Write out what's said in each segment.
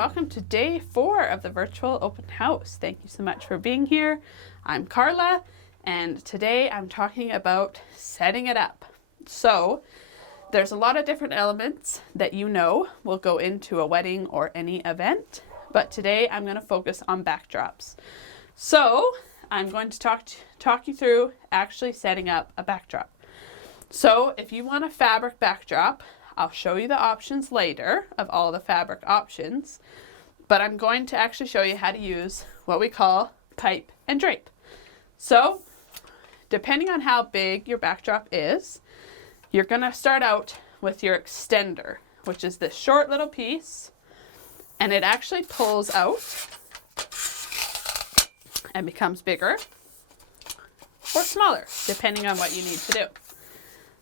welcome to day 4 of the virtual open house. Thank you so much for being here. I'm Karla, and today I'm talking about setting it up. So there's a lot of different elements that will go into a wedding or any event, but today I'm going to focus on backdrops. So I'm going to talk you through actually setting up a backdrop. So if you want a fabric backdrop, I'll show you the options later of all the fabric options, but I'm going to actually show you how to use what we call pipe and drape. So depending on how big your backdrop is, you're going to start out with your extender, which is this short little piece, and it actually pulls out and becomes bigger or smaller, depending on what you need to do.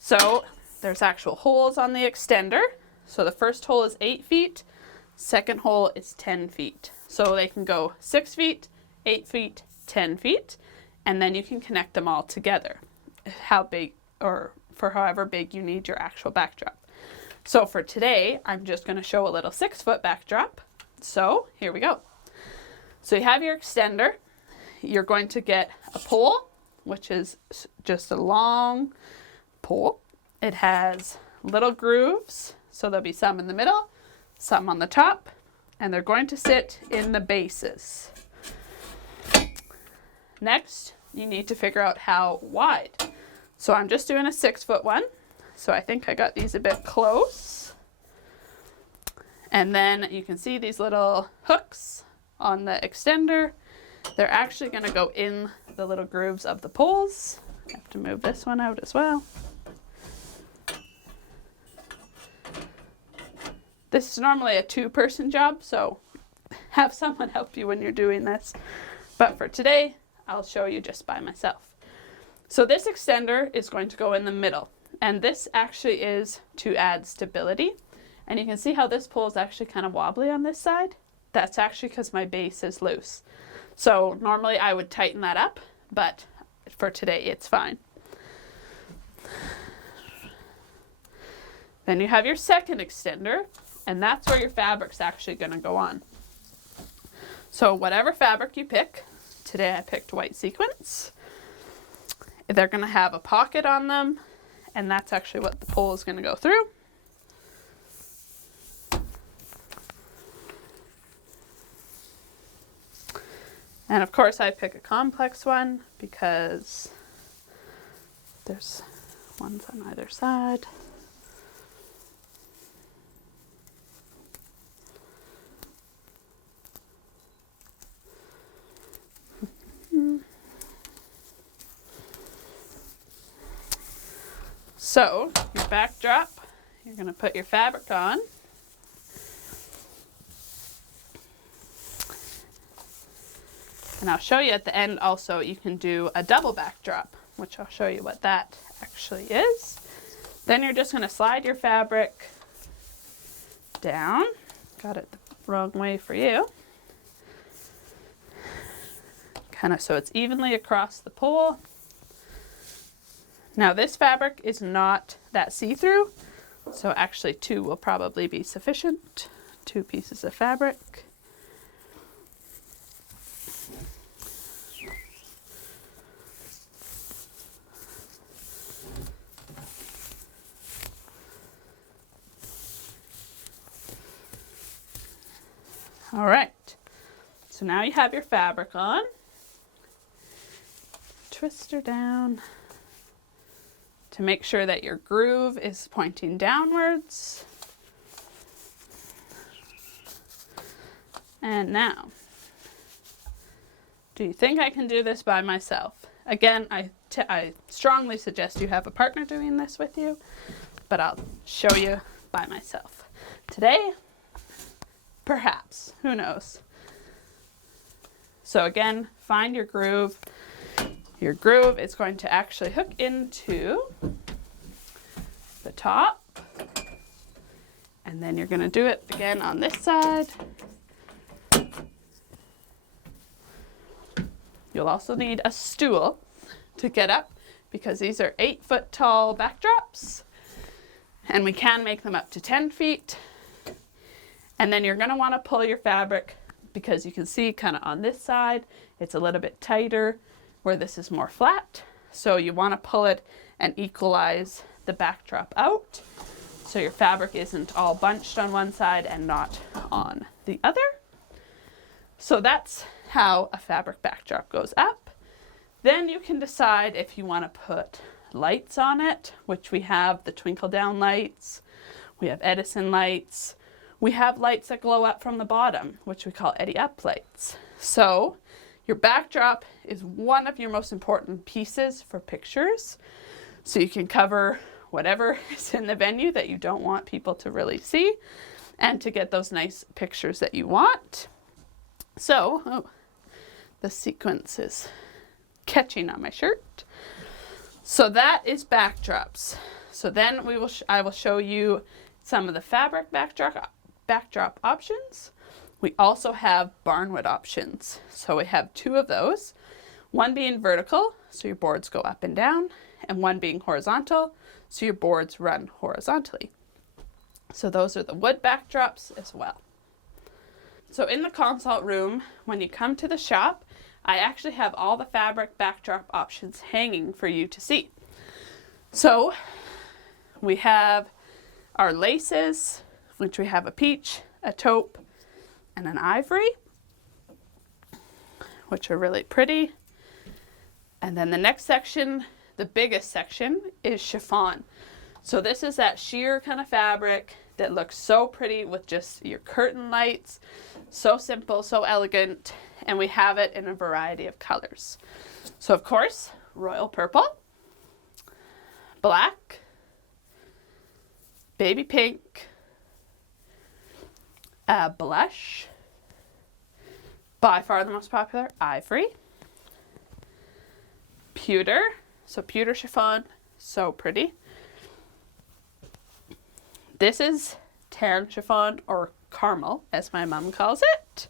So there's actual holes on the extender. So the first hole is 8 feet, second hole is 10 feet. So they can go 6 feet, 8 feet, 10 feet, and then you can connect them all together, how big or for however big you need your actual backdrop. So for today, I'm just going to show a little 6-foot backdrop. So here we go. So you have your extender. You're going to get a pole, which is just a long pole. It has little grooves, so there'll be some in the middle, some on the top, and they're going to sit in the bases. Next, you need to figure out how wide. So I'm just doing a 6-foot one, so I think I got these a bit close. And then you can see these little hooks on the extender. They're actually going to go in the little grooves of the poles. I have to move this one out as well. This is normally a 2-person job, so have someone help you when you're doing this. But for today, I'll show you just by myself. So this extender is going to go in the middle, and this actually is to add stability. And you can see how this pole is actually kind of wobbly on this side. That's actually because my base is loose. So normally I would tighten that up, but for today it's fine. Then you have your second extender, and that's where your fabric's actually going to go on. So whatever fabric you pick, today I picked white sequins. They're going to have a pocket on them, and that's actually what the pole is going to go through. And of course I pick a complex one because there's ones on either side. So your backdrop, you're going to put your fabric on. And I'll show you at the end also you can do a double backdrop, which I'll show you what that actually is. Then you're just going to slide your fabric down. Got it the wrong way for you. Kind of so it's evenly across the pole. Now this fabric is not that see-through, so actually 2 will probably be sufficient. 2 pieces of fabric. All right, so now you have your fabric on. Twist her down to make sure that your groove is pointing downwards. And now, do you think I can do this by myself? Again, I strongly suggest you have a partner doing this with you, but I'll show you by myself. Today, perhaps, who knows? So again, find your groove. Your groove is going to actually hook into the top, and then you're going to do it again on this side. You'll also need a stool to get up because these are 8-foot tall backdrops, and we can make them up to 10 feet. And then you're going to want to pull your fabric because you can see kind of on this side, it's a little bit tighter where this is more flat. So you want to pull it and equalize the backdrop out so your fabric isn't all bunched on one side and not on the other. So that's how a fabric backdrop goes up. Then you can decide if you want to put lights on it, which we have the twinkle down lights, we have Edison lights, we have lights that glow up from the bottom, which we call Eddy up lights. So your backdrop is one of your most important pieces for pictures. So you can cover whatever is in the venue that you don't want people to really see and to get those nice pictures that you want. So, the sequence is catching on my shirt. So that is backdrops. So then I will show you some of the fabric backdrop options. We also have barnwood options. So we have two of those, one being vertical, so your boards go up and down, and one being horizontal, so your boards run horizontally. So those are the wood backdrops as well. So in the consult room, when you come to the shop, I actually have all the fabric backdrop options hanging for you to see. So we have our laces, which we have a peach, a taupe, and an ivory, which are really pretty. And then the next section, the biggest section, is chiffon. So this is that sheer kind of fabric that looks so pretty with just your curtain lights. So simple, so elegant, and we have it in a variety of colors. So of course, royal purple, black, baby pink, blush, by far the most popular, ivory, pewter, so pewter chiffon, so pretty. This is tan chiffon, or caramel, as my mom calls it.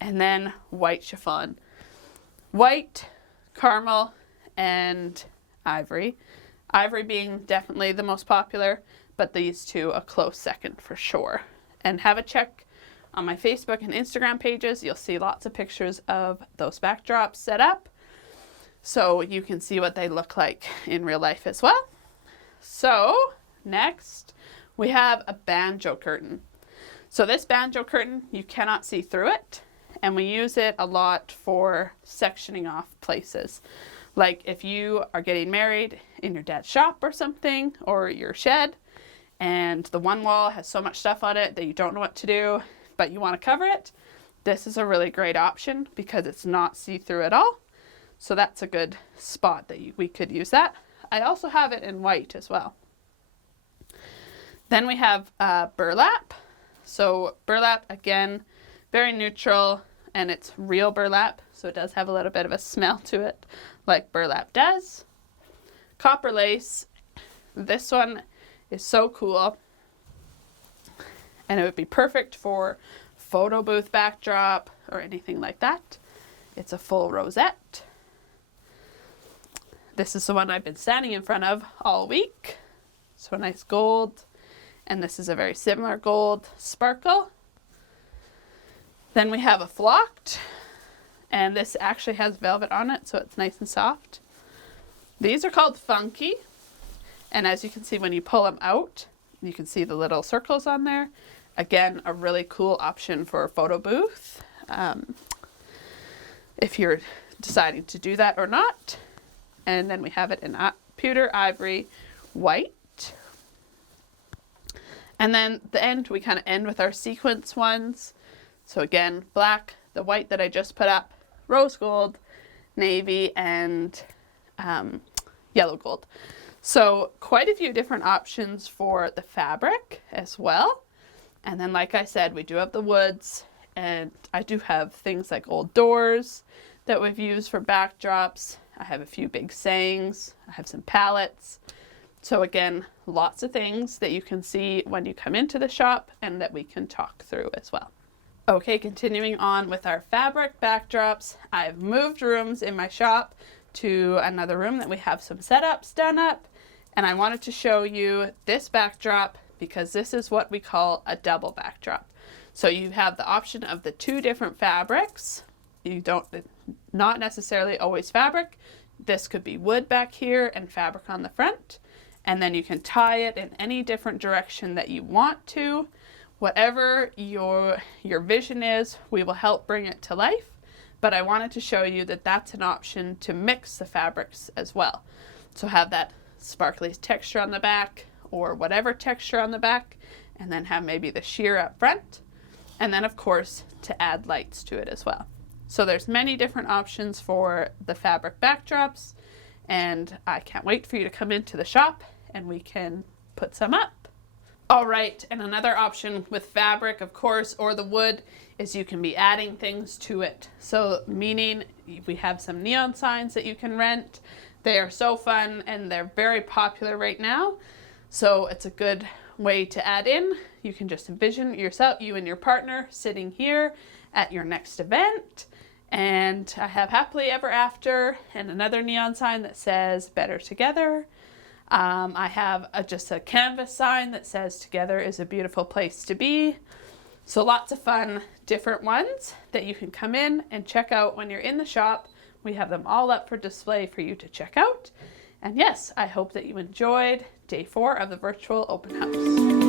And then white chiffon. White, caramel, and ivory. Ivory being definitely the most popular, but these two a close second for sure. And have a check on my Facebook and Instagram pages. You'll see lots of pictures of those backdrops set up, so you can see what they look like in real life as well. So next, we have a banjo curtain. So this banjo curtain, you cannot see through it, and we use it a lot for sectioning off places. Like if you are getting married in your dad's shop or something, or your shed, and the one wall has so much stuff on it that you don't know what to do, but you want to cover it, this is a really great option because it's not see-through at all. So that's a good spot that we could use that. I also have it in white as well. Then we have burlap. So burlap, again, very neutral, and it's real burlap, so it does have a little bit of a smell to it, like burlap does. Copper lace. This one is so cool, and it would be perfect for photo booth backdrop or anything like that. It's a full rosette. This is the one I've been standing in front of all week. So a nice gold. And this is a very similar gold sparkle. Then we have a flocked, and this actually has velvet on it, so it's nice and soft. These are called funky, and as you can see when you pull them out, you can see the little circles on there. Again, a really cool option for a photo booth, if you're deciding to do that or not. And then we have it in pewter, ivory, white. And then the end, we kind of end with our sequence ones. So again, black, the white that I just put up, rose gold, navy, and yellow gold. So quite a few different options for the fabric as well. And then like I said, we do have the woods, and I do have things like old doors that we've used for backdrops. I have a few big sayings. I have some palettes. So again, lots of things that you can see when you come into the shop and that we can talk through as well. Okay, continuing on with our fabric backdrops, I've moved rooms in my shop to another room that we have some setups done up, and I wanted to show you this backdrop because this is what we call a double backdrop. So you have the option of the two different fabrics. Not necessarily always fabric. This could be wood back here and fabric on the front. And then you can tie it in any different direction that you want to. Whatever your vision is, we will help bring it to life. But I wanted to show you that that's an option to mix the fabrics as well. So have that sparkly texture on the back or whatever texture on the back, and then have maybe the sheer up front. And then of course to add lights to it as well. So there's many different options for the fabric backdrops, and I can't wait for you to come into the shop and we can put some up. All right, and another option with fabric, of course, or the wood, is you can be adding things to it. So meaning we have some neon signs that you can rent. They are so fun and they're very popular right now. So it's a good way to add in. You can just envision yourself, you and your partner sitting here at your next event. And I have happily ever after and another neon sign that says better together. I have just a canvas sign that says together is a beautiful place to be. So lots of fun, different ones that you can come in and check out when you're in the shop. We have them all up for display for you to check out. And yes, I hope that you enjoyed day 4 of the virtual open house.